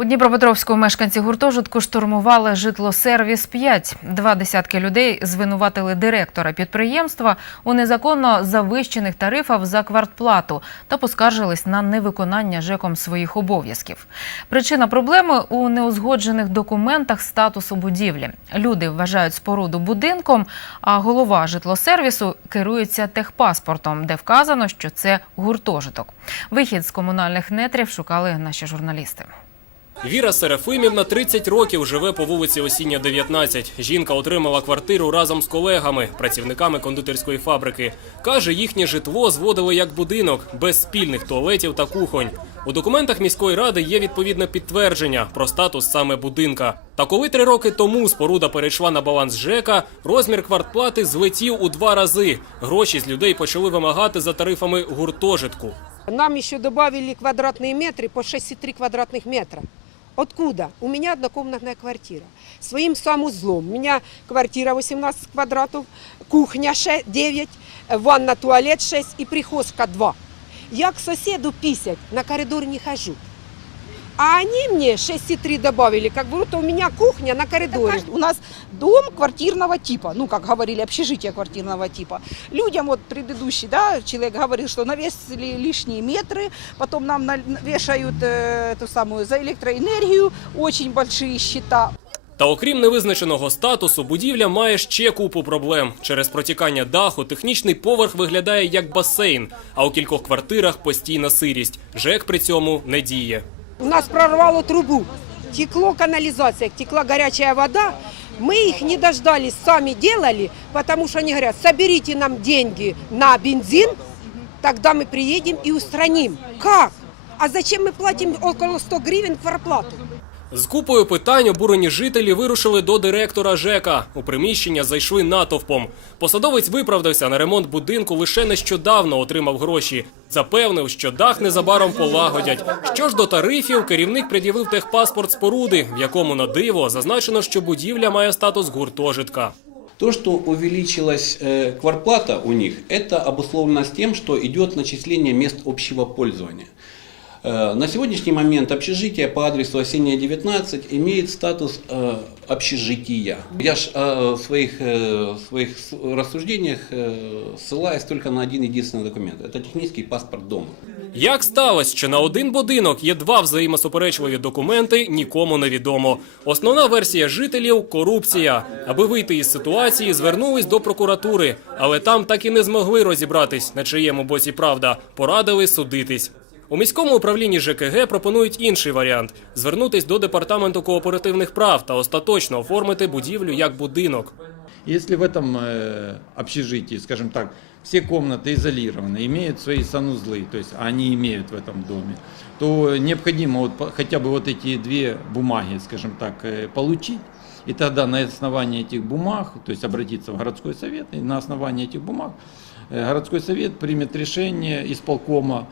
У Дніпропетровську мешканці гуртожитку штурмували житло-сервіс 5. Два десятки людей звинуватили директора підприємства у незаконно завищених тарифах за квартплату та поскаржились на невиконання ЖЕКом своїх обов'язків. Причина проблеми у неузгоджених документах статусу будівлі. Люди вважають споруду будинком, а голова житлосервісу керується техпаспортом, де вказано, що це гуртожиток. Вихід з комунальних нетрів шукали наші журналісти. Віра Серафимівна 30 років живе по вулиці Осіння, 19. Жінка отримала квартиру разом з колегами, працівниками кондитерської фабрики. Каже, їхнє житло зводили як будинок, без спільних туалетів та кухонь. У документах міської ради є відповідне підтвердження про статус саме будинка. Та коли три роки тому споруда перейшла на баланс ЖЕКа, розмір квартплати злетів у два рази. Гроші з людей почали вимагати за тарифами гуртожитку. Нам еще добавили квадратные метры по 6,3 квадратных метра. Откуда? У меня однокомнатная квартира. Своим санузлом. У меня квартира 18 квадратов, кухня 6, 9, ванна, туалет 6 и прихожка 2. Я к соседу писать на коридор не хожу. А они мне 6,3 добавили, как будто у меня кухня на коридоре. У нас дом квартирного типа, ну, как говорили, общежитие квартирного типа. Людям, вот предыдущий, да, человек говорил, что навесили лишние метры, потом нам на- вешают э, эту самую за электроэнергию очень большие счета. Та окрім невизначеного статусу, будівля має ще купу проблем. Через протікання даху технічний поверх виглядає як басейн, а у кількох квартирах постійна сирість. ЖЕК при цьому не діє. У нас прорвало трубу. Текло канализация, текла горячая вода. Мы их не дождались, сами делали, потому что они говорят, соберите нам деньги на бензин, тогда мы приедем и устраним. Как? А зачем мы платим около 100 гривен кварплату? З купою питань обурені жителі вирушили до директора ЖЕКа. У приміщення зайшли натовпом. Посадовець виправдався на ремонт будинку лише нещодавно отримав гроші. Запевнив, що дах незабаром полагодять. Що ж до тарифів, керівник пред'явив техпаспорт споруди, в якому на диво зазначено, що будівля має статус гуртожитка. То, что увеличилась э, кварплата у них, это обусловлено с тем, что идет начисление мест общего пользования. Э, на сегодняшний момент общежитие по адресу Осенняя 19 имеет статус э, общежития. Я ж э, в своих, э, в своих с- рассуждениях э, ссылаюсь только на один единственный документ. Это технический паспорт дома. Як сталося, що на один будинок є два взаємосуперечливі документи, нікому не відомо. Основна версія жителів корупція. Аби вийти із ситуації, звернулись до прокуратури, але там так і не змогли розібратись, на чиєму боці правда. Порадили судитись. У міському управлінні ЖКГ пропонують інший варіант звернутись до департаменту кооперативних прав та остаточно оформити будівлю як будинок. Если в этом э, общежитии, скажем так, все комнаты изолированы, имеют свои санузлы, то есть они имеют в этом доме, то необходимо вот по- хотя бы вот эти две бумаги, скажем так, э, получить. И тогда на основании этих бумаг, то есть обратиться в городской совет, и на основании этих бумаг э, городской совет примет решение исполкома, э,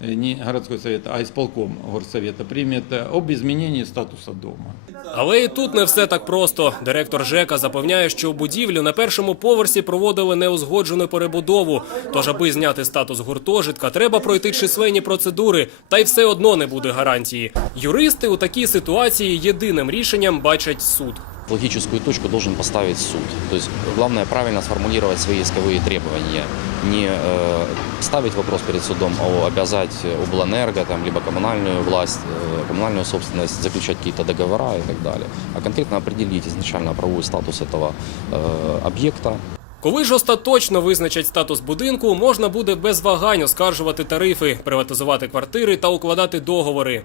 не городской совет, а исполком горсовета примет э, об изменении статуса дома. Але і тут не все так просто. Директор ЖЕКа запевняє, що будівлю на першому поверсі проводили неузгоджену перебудову. Тож, аби зняти статус гуртожитка, треба пройти численні процедури, та й все одно не буде гарантії. Юристи у такій ситуації єдиним рішенням бачать суд. логическую точку должен поставить суд. То есть главное правильно сформулировать свои исковые требования. Не э, ставить вопрос перед судом, а обязать облэнерго, там, либо коммунальную власть, э, коммунальную собственность заключать какие-то договора и так далее. А конкретно определить изначально правовой статус этого э, объекта, Коли ж остаточно визначать статус будинку, можна буде без вагань оскаржувати тарифи, приватизувати квартири та укладати договори.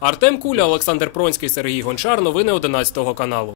Артем Куля, Олександр Пронський, Сергій Гончар. Новини 11 каналу.